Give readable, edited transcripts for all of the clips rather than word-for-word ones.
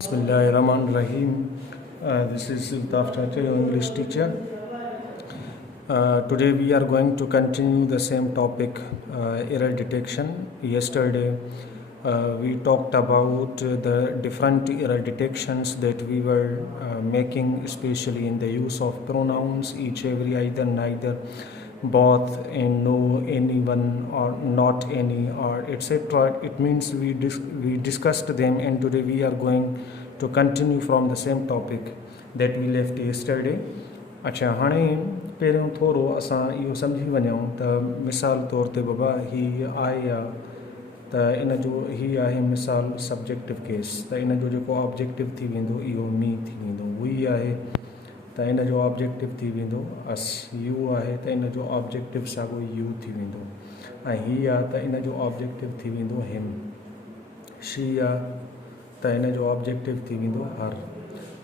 Bismillahirrahmanirrahim. This is Iltaf Chacha, your English teacher. Today we are going to continue the same topic, error detection. Yesterday we talked about the different error detections that we were making, especially in the use of pronouns, each, every, either, neither, both, and no, anyone, or not any, or etc. It means we discussed them, and today we are going to continue from the same topic that we left yesterday. अच्छा हाणे पहिरियों थोरो असां इहो सम्झी वञूं त मिसाल तौर ते बाबा हीअ आहे त इन जो हीअ आहे मिसाल सब्जेक्टिव केस, त इन जो जेको ऑब्जेक्टिव थी वेंदो इहो मी थी वेंदो, हुई आहे त इन जो ऑब्जेक्टिव थी वेंदो अस, यू आहे त इन जो ऑब्जेक्टिव साॻियो यू थी वेंदो, ऐं हीअ आहे त इन जो ऑब्जेक्टिव थी वेंदो हिम, शी आहे त इन जो ऑब्जेक्टिव थी वेंदो हर,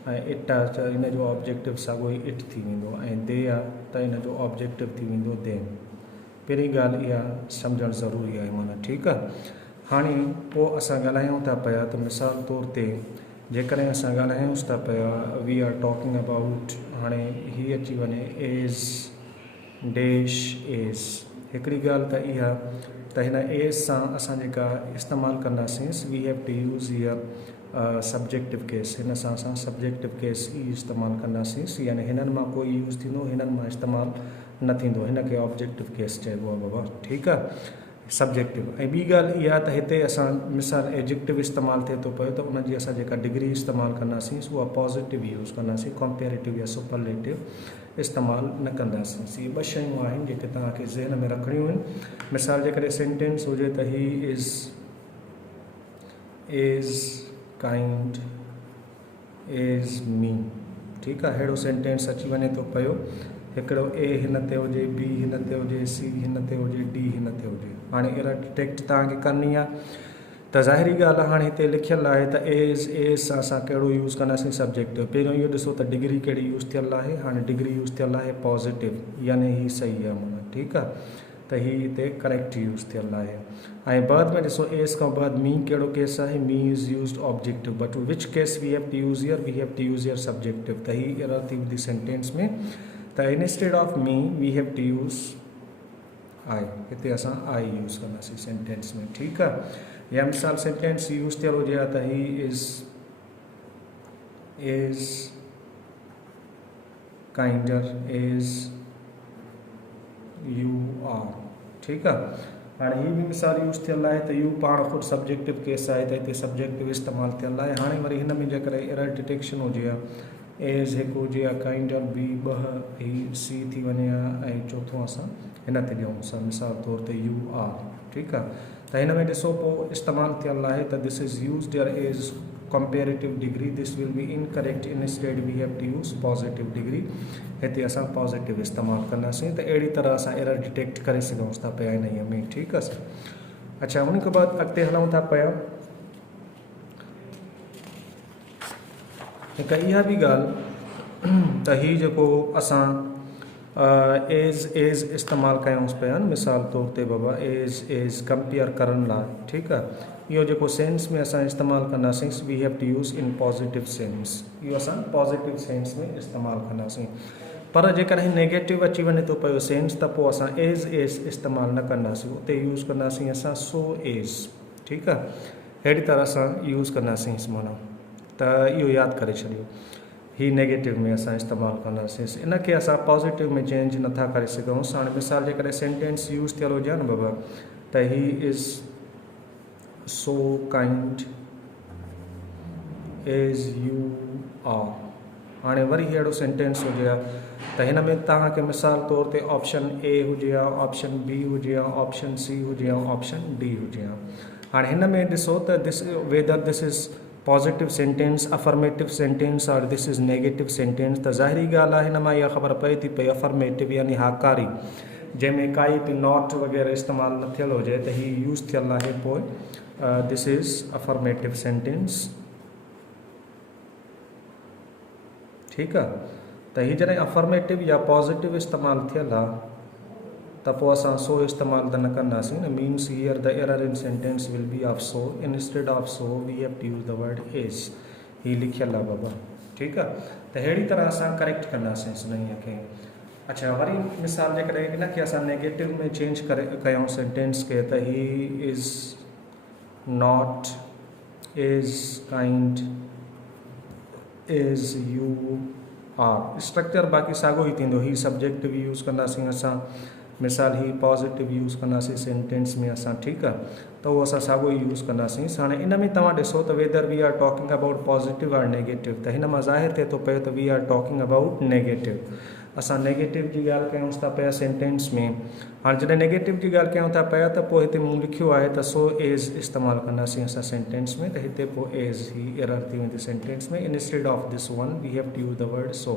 ऐं इट आहे त इन जो ऑब्जेक्टिव साॻियो ई इट थी वेंदो, ऐं दे आहे त इन जो ऑब्जेक्टिव थी वेंदो देम। पहिरीं ॻाल्हि इहा सम्झणु ज़रूरी आहे, माना ठीकु आहे। हाणे पोइ असां ॻाल्हायूं था पिया त मिसाल तौर ते जेकॾहिं असां ॻाल्हायूंसि था पिया वी आर टॉकिंग अबाउट, हाणे हीअ अची वञे एज़ डैश एज़, हिकिड़ी ॻाल्हि त इहा त हिन एज़ सां असां जेका इस्तेमालु कंदासीं we have to use here subjective case, हिन सां असां सब्जेक्टिव केस ई इस्तेमालु कंदासीं, यानी हिननि मां कोई यूज़ थींदो, हिननि मां इस्तेमालु न थींदो, हिन खे ऑब्जेक्टिव केस चइबो आहे बाबा, ठीकु आहे, सब्जेक्टिव। ऐं ॿी ॻाल्हि इहा त हिते असां मिसाल एडजेक्टिव इस्तेमालु थिए थो पियो त उनजी असां जेका डिग्री इस्तेमालु कंदासीं उहा पॉज़िटिव यूज़ कंदासीं, कंपेरेटिव या सुपरलेटिव इस्तेमालु न कंदासीं। इहे ॿ शयूं आहिनि जेके तव्हांखे ज़हन में रखणियूं आहिनि। मिसाल जेकॾहिं सेंटेंस हुजे त he is kind is me, ठीकु आहे, अहिड़ो सेंटेंस अची वञे थो पियो, हिकिड़ो ए हिन ते हुजे, बी हिन ते हुजे, सी हिन ते हुजे, डी हिन ते हुजे। हाणे एरर डिटेक्ट तव्हांखे करणी आहे त ज़ाहिरी ॻाल्हि आहे, हाणे हिते लिखियलु आहे त एज़ सां असां कहिड़ो यूज़ कंदासीं सब्जेक्टिव। पहिरियों इहो ॾिसो त डिग्री कहिड़ी यूज़ थियल आहे, हाणे डिग्री यूज़ थियल आहे पॉज़िटिव, यानी ही सही आहे, माना ठीकु आहे, त हीअ हिते करेक्ट यूज़ थियल आहे। ऐं बाद में ॾिसो एज़ खां बाद मी कहिड़ो केस आहे, me is used objective, but which case we have to use here, we have to use here subjective, त हीअ एरर थी वेंदी सेंटेंस में, त instead of me we have to use I, हिते असां आई यूज़ कंदासीं सेंटेंस में, ठीकु आहे। या मिसाल सेंटेंस यूज़ थियल हुजे हा त he is kinder is you are, ठीकु आहे। हाणे हीअ बि मिसाल यूज़ थियल आहे त यू पाण ख़ुदि सब्जेक्टिव केस आहे त हिते सब्जेक्टिव इस्तेमालु थियल आहे। हाणे वरी हिन में जेकॾहिं एरर डिटेक्शन हुजे हा, एज़ हिकु हुजे हा, काइंडर बी ॿ, ही सी थी वञे हा, ऐं चोथों असां हिन ते ॾियूं असां मिसाल तौर ते यू आर, ठीकु आहे। त हिन में ॾिसो पोइ इस्तेमालु थियल आहे त this is used here as comparative degree, this will be incorrect, instead we have to use positive degree, हिते असां पॉज़िटिव इस्तेमालु कंदासीं। त अहिड़ी तरह असां एरर डिटेक्ट करे सघूं था पिया हिन में, ठीकु आहे। अच्छा, उन खां बाद अॻिते हलूं था पिया, हिकु इहा बि ॻाल्हि त हीअ जेको असां एज़ इस्तेमालु कयूंसि पिया, मिसाल तौर ते बाबा एज़ कंपेयर करण लाइ, ठीकु आहे, इहो जेको सेंस में असां इस्तेमालु कंदासीं we have to use in positive sense, इहो असां पॉज़िटिव सेंस में इस्तेमालु कंदासीं। पर जेकॾहिं नेगेटिव अची वञे थो पियो सेंस त पोइ असां एज़ इस्तेमालु न कंदासीं, उते यूज़ कंदासीं असां सो एज़, ठीकु आहे, अहिड़ी तरह सां यूज़ कंदासीं, माना त इहो यादि करे छॾियो। ही नेगेटिव में असां इस्तेमालु कंदासीं, इन खे असां पॉज़िटिव में चेंज नथा करे सघूं। हाणे मिसाल जेकॾहिं सेंटेंस यूज़ थियल हुजे हा न बाबा त he is so kind as you are, हाणे वरी अहिड़ो सेंटेंस हुजे हा त हिन में तव्हांखे मिसाल तौर ते ऑप्शन ए हुजे हा, ऑप्शन बी हुजे हा, ऑप्शन सी हुजे हा, ऑप्शन डी हुजे हा। हाणे हिन में ॾिसो त this whether this is positive sentence, affirmative sentence, और दिस इज़ नेगेटिव सेंटेंस, त ज़ाहिरी ॻाल्हि आहे हिन मां इहा ख़बर पए थी पई अफर्मेटिव यानी हाकारी, जंहिंमें काई बि नॉट वग़ैरह इस्तेमालु न थियल हुजे त हीअ यूज़ थियल आहे, पोइ दिस इज़ अफर्मेटिव सेंटेंस, ठीकु आहे। त हीअ जॾहिं अफर्मेटिव या पॉज़िटिव इस्तेमालु थियल आहे त पोइ असां सो इस्तेमालु त न कंदासीं न, means here the error in sentence will be of so, instead of so we have to use the word is, ही लिखियल आहे बाबा, ठीकु आहे। त अहिड़ी तरह असां करेक्ट कंदासीं हिन खे। अच्छा, वरी मिसाल जेकॾहिं इन खे असां नेगेटिव में चेंज करे कयूं सेंटेंस खे, त he is not is kind is you are. Structure बाक़ी साॻियो ई थींदो। ही सब्जेक्टिव यूज़ कंदासीं असां, मिसाल ही पॉजिटिव यूज़ कंदासीं सेंटेंस में असां, ठीकु आहे। त उहो असां साॻियो ई यूज़ कंदासीं। हाणे इन में तव्हां ॾिसो त whether we are talking about positive or negative, त हिन मां ज़ाहिर थिए थो पियो त we are talking about negative. असां नेगेटिव जी ॻाल्हि कयूं था पिया सेंटेंस में। हाणे जॾहिं नेगेटिव जी ॻाल्हि कयूं था पिया त पोइ हिते मूं लिखियो आहे त सो एज़ इस्तेमालु कंदासीं असां सेंटेंस में, त हिते पोइ एज़ ही एरर थी वेंदी सेंटेंस में। Instead of this one we have to use the word so.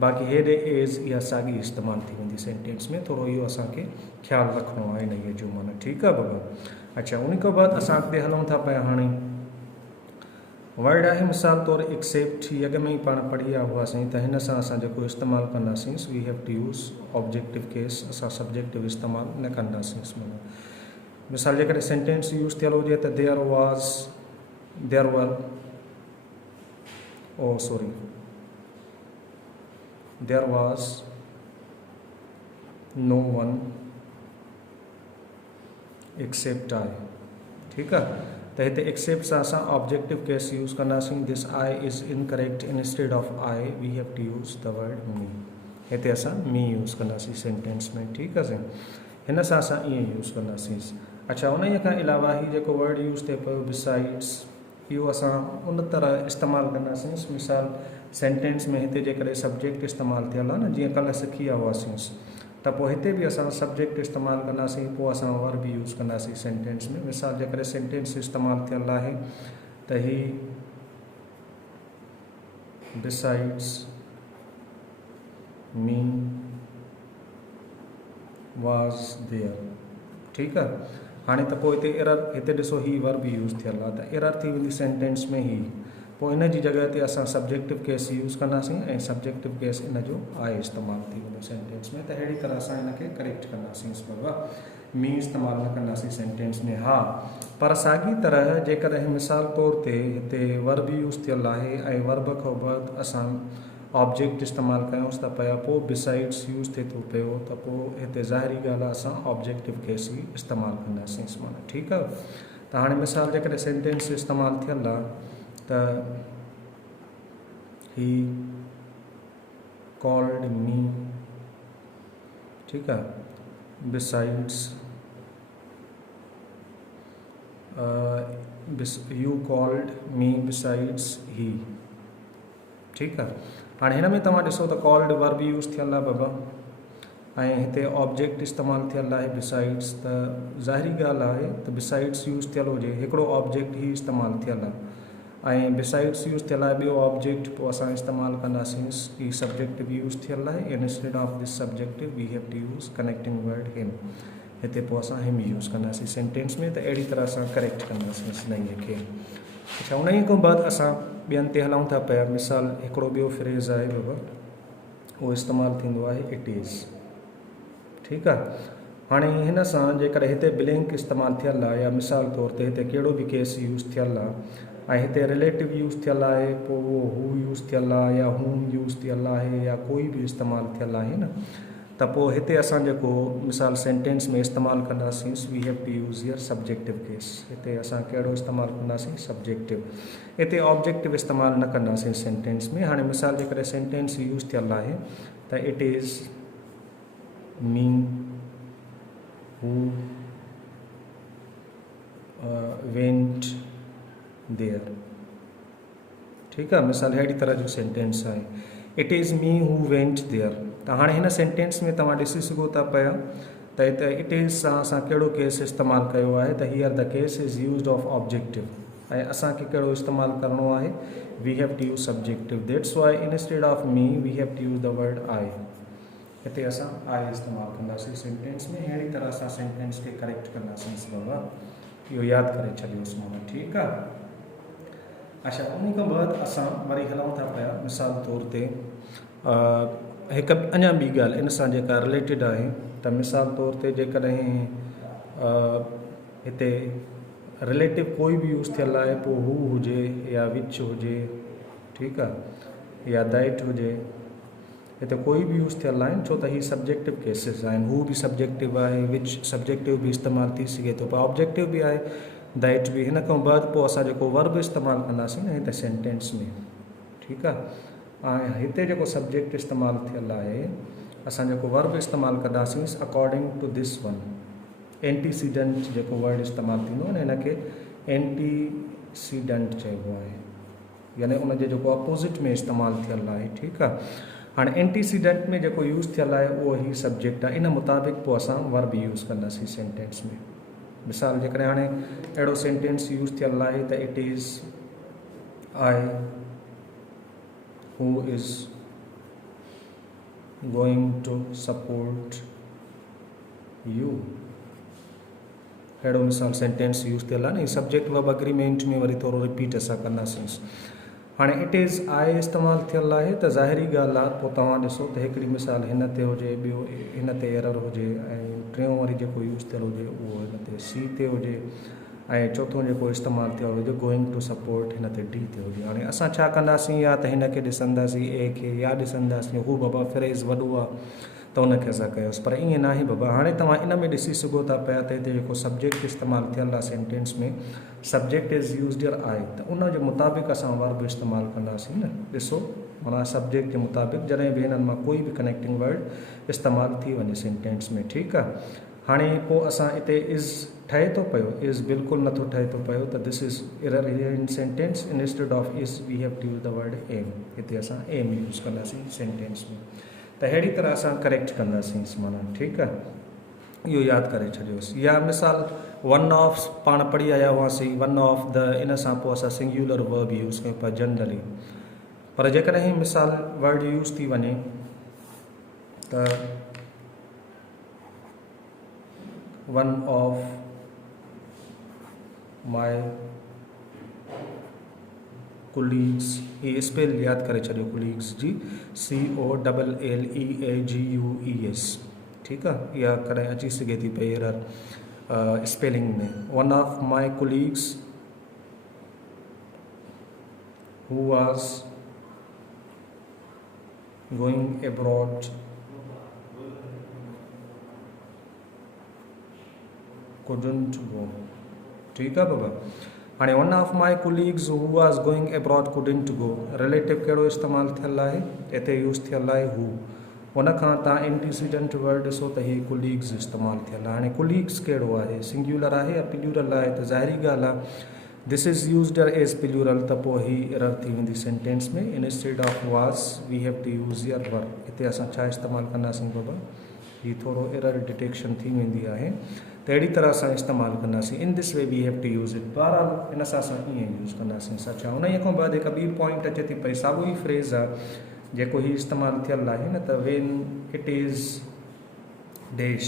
बाक़ी हेॾे एज़ इहा साॻी इस्तेमालु थी वेंदी सेंटेंस में। थोरो इहो असांखे ख़्यालु रखिणो आहे इन जो माना, ठीकु आहे बाबा। अच्छा, उन खां बाद असां अॻिते हलूं था पिया। हाणे वर्ड आहे मिसाल तौरु एक्सेप्ट, ही अॻ में ई पाण पढ़ी विया हुआसीं। त हिन सां असां जेको इस्तेमालु कंदासीं we have to use objective case, असां सब्जेक्टिव इस्तेमालु न कंदासीं। माना मिसाल जेकॾहिं सेंटेंस यूज़ थियल हुजे त there was no one except I, ठीकु आहे। त हिते एक्सेप्ट सां असां ऑब्जेक्टिव केस यूज़ कंदासीं। This I is incorrect, instead of I we have to use the word me. हिते असां मी यूज़ कंदासीं सेंटेंस में, ठीकु आहे। हिन सां असां ईअं यूज़ कंदासीं। अच्छा, उन खां अलावा ही जेको वर्ड यूज़ थिए पियो बिसाइड्स, इहो असां उन तरह इस्तेमालु कंदासीं। मिसाल सेंटेंस में हिते जेकॾहिं सब्जेक्ट इस्तेमालु थियल आहे न, जीअं कल्ह सिखी विया हुआसीं, त पोइ हिते बि असां सब्जेक्ट इस्तेमालु कंदासीं, पोइ असां वर्ब यूज़ कंदासीं सेंटेंस में। मिसाल जेकॾहिं सेंटेंस इस्तेमालु थियल आहे त ही बिसाइड्स मी वॉज देयर, ठीकु आहे। हाणे त पोइ हिते एरर, हिते ॾिसो ही वर्ब यूज़ थियल आहे, त एरर थी वेंदी सेंटेंस में ही। पोइ इन जी जॻह ते असां सब्जेक्टिव केस यूज़ कंदासीं ऐं सब्जेक्टिव केस इन जो आहे इस्तेमालु थी वेंदो सेंटेंस में। त अहिड़ी तरह असां इन खे करेक्ट कंदासीं बाबा, मी इस्तेमालु न कंदासीं सेंटेंस में। हा, पर साॻी तरह जेकॾहिं मिसाल तौर ते हिते वर्ब यूज़ थियल आहे ऐं वर्ब खां बाद असां ऑब्जेक्ट इस्तेमालु कयूंसि था पिया, पोइ बिसाइड्स यूज़ थिए थो पियो, त पोइ हिते ज़ाहिरी ॻाल्हि आहे असां ऑब्जेक्टिव केस ई इस्तेमालु कंदासीं माना, ठीकु आहे। त हाणे मिसाल जेकॾहिं सेंटेंस इस्तेमालु थियल आहे त ही कॉल्ड मी, ठीकु आहे, besides you called me besides he, ठीकु आहे। हाणे हिन में तव्हां ॾिसो त कॉल्ड वर्ब यूज़ थियल आहे बाबा, ऐं हिते ऑब्जेक्ट इस्तेमालु थियल आहे बिसाइड्स। त ज़ाहिरी ॻाल्हि आहे त बिसाइड्स यूज़ थियल हुजे, हिकिड़ो ऑब्जेक्ट ई इस्तेमालु थियल आहे, ऐं बिसाइड्स यूज़ थियल आहे ॿियो ऑब्जेक्ट, पोइ असां इस्तेमालु कंदासीं ही सब्जेक्टिव यूज़ थियल आहे। Instead of this subjective we have to use connecting word him, हिते पोइ असां हिम यूज़ कंदासीं सेंटेंस में। त अहिड़ी तरह असां करेक्ट कंदासीं हिन खे। अच्छा, उन खां बाद असां ॿियनि ते हलूं था पिया। मिसाल हिकिड़ो ॿियो फ्रेज़ आहे बाबा, उहो इस्तेमालु थींदो आहे इट इज़, ठीकु आहे। हाणे हिन सां जेकॾहिं हिते ब्लैंक इस्तेमालु थियल आहे, या मिसाल तौर ते हिते कहिड़ो बि केस यूज़ थियल आहे ऐं हिते रिलेटिव यूज़ थियल आहे, पोइ उहो हू यूज़ थियल आहे या हूम यूज़ थियल आहे या कोई बि इस्तेमालु थियल आहे न, त पोइ हिते असां जेको मिसाल सेंटेंस में इस्तेमालु कंदासीं we have to use here subjective case. हिते असां कहिड़ो इस्तेमालु कंदासीं, सब्जेक्टिव। हिते ऑब्जेक्टिव इस्तेमालु न कंदासीं सेंटेंस में। हाणे मिसाल जेकॾहिं सेंटेंस यूज़ थियल आहे त it is me who went there, ठीकु आहे। मिसाल अहिड़ी तरह जो सेंटेंस आहे, it is me who went there. त हाणे हिन सेंटेंस में तव्हां ॾिसी सघो था पिया त हिते इट इज़ सां असां कहिड़ो केस इस्तेमालु कयो आहे, त here the case is used of objective, ऐं असांखे कहिड़ो इस्तेमालु करिणो आहे, we have to use subjective. That's why instead of me we have to use the word I, हिते असां आई इस्तेमालु कंदासीं सेंटेंस में। अहिड़ी तरह असां सेंटेंस खे करेक्ट कंदासीं बाबा, इहो यादि करे छॾियोसि माना, ठीकु आहे। अच्छा, उन खां बाद असां वरी हलूं था पिया। मिसाल तौर ते हिकु अञा ॿी ॻाल्हि इन सां जेका रिलेटेड आहे, त मिसाल तौर ते जेकॾहिं हिते रिलेटिव कोई बि यूज़ थियल आहे, पोइ हू हुजे या विच हुजे ठीकु आहे, या दैट हुजे, हिते कोई बि यूज़ थियल आहिनि छो त ही सब्जेक्टिव केसिस आहिनि, हू बि सब्जेक्टिव आहे, विच सब्जेक्टिव बि इस्तेमालु थी सघे थो, पर ऑब्जेक्टिव बि आहे, दैट बि। हिन खां बाद पोइ असां जेको वर्ब इस्तेमालु कंदासीं न हिते सेंटेंस में, ठीकु आहे। ऐं हिते जेको सब्जेक्ट इस्तेमालु थियल आहे, असां जेको वर्ब इस्तेमालु कंदासीं according to this one, antecedent जेको वर्ड इस्तेमालु थींदो आहे न, हिन खे एंटीसीडेंट चइबो आहे, यानी उनजे जेको अपोज़िट में इस्तेमालु थियल आहे, ठीकु आहे। हाणे एंटीसीडेंट में जेको यूज़ थियल आहे उहो ई सब्जेक्ट आहे, इन मुताबिक़ पोइ असां वर्ब यूज़ कंदासीं सेंटेंस में। मिसाल जेकॾहिं हाणे अहिड़ो सेंटेंस यूज़ थियल आहे त it is I who is going to support you, अहिड़ो मिसाल सेंटेंस यूज़ थियल आहे न, सब्जेक्ट वर्ब एग्रीमेंट में वरी थोरो रिपीट असां कंदासीं। हाणे इट इज़ आई इस्तेमालु थियल आहे त ज़ाहिरी ॻाल्हि आहे, पोइ तव्हां ॾिसो त हिकिड़ी मिसाल हिन ते हुजे, ॿियो हिन ते एरर हुजे, ऐं टियों वरी जेको यूज़ थियल हुजे उहो हिन ते सी ते हुजे, ऐं चोथों जेको इस्तेमालु थियल हुजे गोइंग टू सपोर्ट हिन ते डी ते हुजे। हाणे असां छा कंदासीं, या त हिन खे ॾिसंदासीं ए खे, या ॾिसंदासीं हू बाबा फ्रेज़ वॾो आहे त उनखे असां कयोसीं, पर ईअं नाहे बाबा। हाणे तव्हां इन में ॾिसी सघो था पिया त हिते जेको सब्जेक्ट इस्तेमालु थियल आहे सेंटेंस में, subject is used here I, त उन जे मुताबिक़ असां वर्ब इस्तेमालु कंदासीं न। ॾिसो माना सब्जेक्ट जे मुताबिक़ जॾहिं बि हिननि मां कोई बि कनेक्टिंग वर्ड इस्तेमालु थी वञे सेंटेंस में, ठीकु आहे। हाणे पोइ असां हिते इज़ ठहे थो पियो, इज़ बिल्कुलु नथो ठहे थो पियो, त this is error here in sentence, instead of is we have to use the word am, हिते असां एम यूज़ कंदासीं सेंटेंस में। त अहिड़ी तरह असां करेक्ट कंदासीं माना, ठीकु आहे, इहो यादि करे छॾियोसि। या मिसाल वन ऑफ पाण पढ़ी आया हुआसीं, वन ऑफ द, इन सां पोइ असां सिंगुलर वर्ब यूज़ कयूं पिया जनरली, पर जेकॾहिं मिसाल वर्ड यूज़ थी वञे त one of my colleagues, he spell यादि करे छॾियो कुलीग्स जी, COLLEAGUES, ठीकु आहे। इहा कॾहिं अची सघे थी पई एरर स्पेलिंग में। One of my colleagues who was going abroad couldn't go, ठीकु आहे बाबा। हाणे one of my colleagues who was going abroad couldn't go, relative कहिड़ो इस्तेमालु थियल आहे, हिते यूज़ थियल आहे हू, उन खां तव्हां एंटीसीडेंट वर्ड ॾिसो त हीअ कुलीग्स इस्तेमालु थियल आहे। हाणे कुलीग्स कहिड़ो आहे, सिंगुलर आहे या प्लूरल आहे, त ज़ाहिरी ॻाल्हि आहे this is used as plural, त पोइ ही एरर थी वेंदी सेंटेंस में, instead of was we have to use here verb, हिते असां छा इस्तेमालु कंदासीं बाबा, ही थोरो एरर डिटेक्शन थी वेंदी आहे, त अहिड़ी तरह असां इस्तेमालु कंदासीं, in this way we have to use it. बहरहाल हिन सां असां ईअं यूज़ कंदासीं सचा। उन खां बाद हिकु ॿी पॉइंट अचे थी पई, साॻियो ई फ्रेज़ आहे जेको ही इस्तेमालु थियल आहे न, त वेन इट इज़ डैश।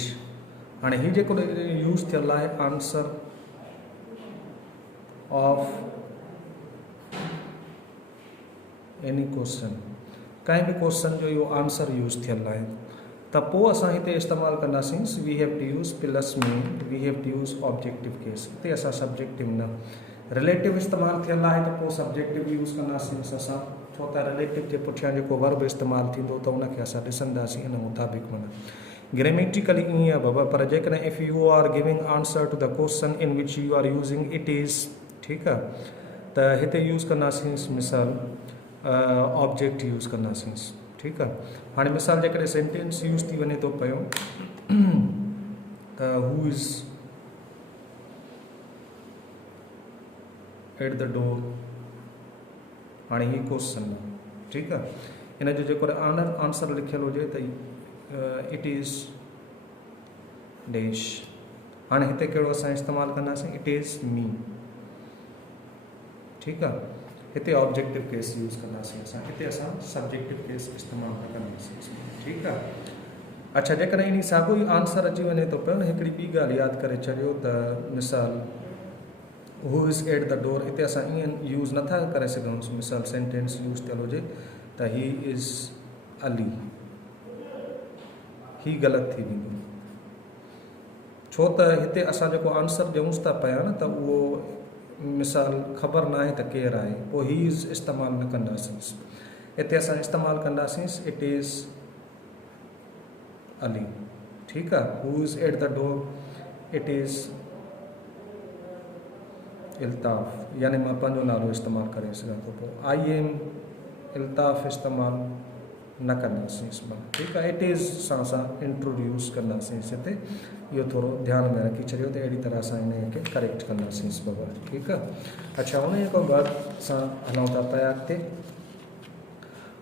हाणे ही जेको यूज़ थियल आहे आंसर ऑफ एनी क्वेश्चन, कंहिं बि क्वेश्चन जो इहो आंसर यूज़ थियल आहे, त पोइ असां हिते इस्तेमालु कंदासीं we have to use plus में, we have to use objective case, हिते असां सब्जेक्टिव न, रिलेटिव इस्तेमालु थियल आहे त पोइ सब्जेक्टिव यूज़ कंदासीं असां, छो त रिलेटिव जे पुठियां जेको वर्ब इस्तेमालु थींदो त उनखे असां ॾिसंदासीं इन मुताबिक़। माना ग्रामेटिकली ईअं आहे बाबा, पर जेकॾहिं if you are giving answer to the question in which you are using it is, ठीकु आहे, त हिते यूज़ कंदासीं मिसाल ऑब्जेक्ट यूज़ कंदासीं, ठीकु आहे। हाणे मिसाल जेकॾहिं सेंटेंस यूज़ थी वञे थो पियो त हू इज़ एट द डोर, हाणे ही क्वेश्चन, ठीकु आहे, इन जो जेको आंसर लिखियलु हुजे त इट इज़ डैश। हाणे हिते कहिड़ो असां इस्तेमालु कंदासीं, इट इज़ मी, ठीकु आहे, हिते ऑब्जेक्टिव केस यूज़ कंदासीं असां, हिते असां सब्जेक्टिव केस इस्तेमालु न कंदासीं, ठीकु आहे। अच्छा, जेकॾहिं इन साॻियो ई आंसर अची वञे थो पियो न, हिकिड़ी ॿी ॻाल्हि यादि करे छॾियो त मिसाल हू इज़ एट द डोर, हिते असां ईअं यूज़ नथा करे सघूं, मिसाल सेंटेंस यूज़ थियल हुजे त ही इज़ अली, ही ग़लति थी वेंदो, छो त हिते असां जेको आंसर ॾियूंसि था पिया न, त उहो मिसाल ख़बर ना आहे त केरु आहे पोइ ही इज़ इस्तेमालु न कंदासीं। हिते असां इस्तेमालु कंदासीं इट इज़ अली। ठीकु आहे। Who is at the door, it is Iltaf, यानी मां पंहिंजो नालो इस्तेमालु करे सघां थो। पोइ आई एम इल्ताफ़ इस्तेमालु न कंदासीं। ठीकु आहे। इट इज़ सां असां इंट्रोड्यूस कंदासीं हिते। इहो थोरो ध्यान में रखी छॾियो त अहिड़ी तरह सां इन खे करेक्ट कंदासीं बाबा। ठीकु आहे। अच्छा, उन खां बाद असां हलूं था पिया अॻिते।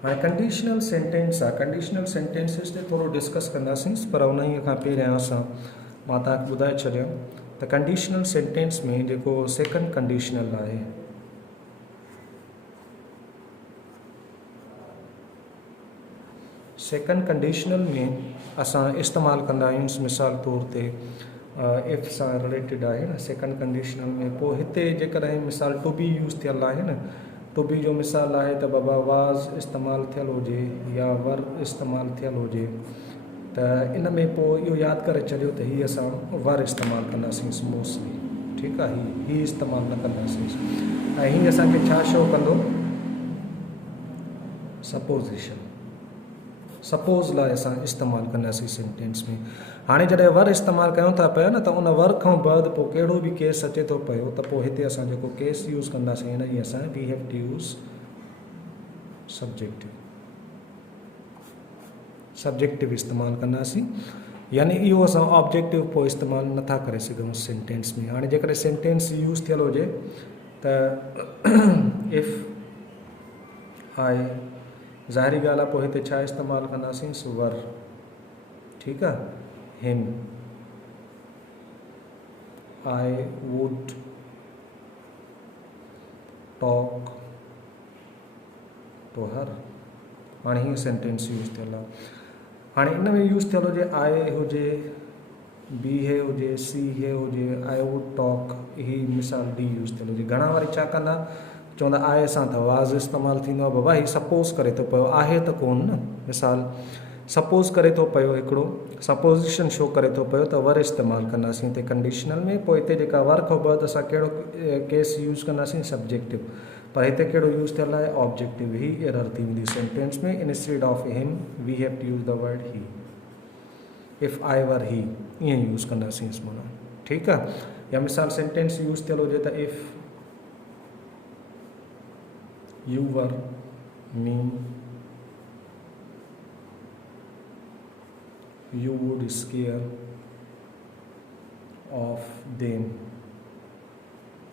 हाणे कंडीशनल सेंटेंस आहे। कंडीशनल सेंटेंसिस ते थोरो डिस्कस कंदासीं, पर उन खां पहिरियां मां तव्हांखे ॿुधाए छॾियां त कंडीशनल सेंटेंस में जेको सेकंड कंडीशनल आहे, सेकंड कंडीशनल में असां इस्तेमालु कंदा आहियूं मिसाल तौर ते इफ सां रिलेटेड आहे न सेकंड कंडीशनल में। पोइ हिते जेकॾहिं मिसाल टू बी यूज़ थियल आहे न, टू बी जो मिसाल आहे त बाबा वाज़ इस्तेमालु थियल हुजे या वर इस्तेमालु थियल हुजे, त इन में पोइ इहो यादि करे छॾियो त हीअ असां वर इस्तेमालु कंदासीं मोस्टली। ठीकु आहे। ही इस्तेमालु न कंदासीं। ऐं हीअ असांखे छा शो कंदो? सपोज़िशन। सपोज़ लाइ असां इस्तेमालु कंदासीं सेंटेंस में। हाणे जॾहिं वर इस्तेमालु कयूं था पिया न, त उन वर खां बाद पोइ कहिड़ो बि केस अचे थो पियो, त पोइ हिते असां जेको केस यूज़ कंदासीं हिन जी असां we have to use subjective. Subjective इस्तेमालु कंदासीं, यानी इहो असां ऑब्जेक्टिव पोइ इस्तेमालु नथा करे सघूं सेंटेंस में। हाणे जेकॾहिं सेंटेंस यूज़ थियल हुजे त इफ़ आई, ज़ाहिरी ॻाल्हि आहे पोइ हिते छा इस्तेमालु कंदासीं? वर। ठीकु आहे। Him, I would talk to her. हाणे हीअ सेंटेंस यूज़ थियल आहे। हाणे इन में यूज़ थियल हुजे आई हुजे, बी हे हुजे, सी हे हुजे, आई वुड टॉक, ही मिसाल डी यूज़ थियल हुजे। घणा वारी छा कंदा? चवंदा आहे सां त वाज़ इस्तेमालु थींदो आहे। बाबा ही सपोज़ करे थो पियो, आहे त कोन न। मिसाल सपोज़ करे थो पियो, हिकिड़ो सपोज़िशन शो करे थो पियो, त वर इस्तेमालु कंदासीं हिते कंडीशनल में। पोइ हिते जेका वर खां बाद असां कहिड़ो केस यूज़ कंदासीं? सब्जेक्टिव। पर हिते कहिड़ो यूज़ थियल आहे? ऑब्जेक्टिव। ही एरर थी वेंदी सेंटेंस में। Instead of him we have to use the word he. If I were he, ईअं यूज़ कंदासीं माना। ठीकु आहे। या मिसाल सेंटेंस यूज़ थियल हुजे त if you were me, you would scare of them।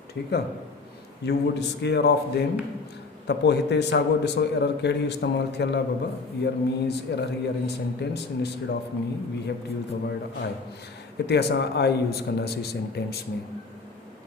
ठीकु आहे। you would scare of them, त पोइ हिते साॻियो ॾिसो एरर कहिड़ी इस्तेमालु थियल आहे बाबा? Here me is error here in sentence. Instead of me we have to use the word I. हिते असां आई यूज़ कंदासीं सेंटेंस में।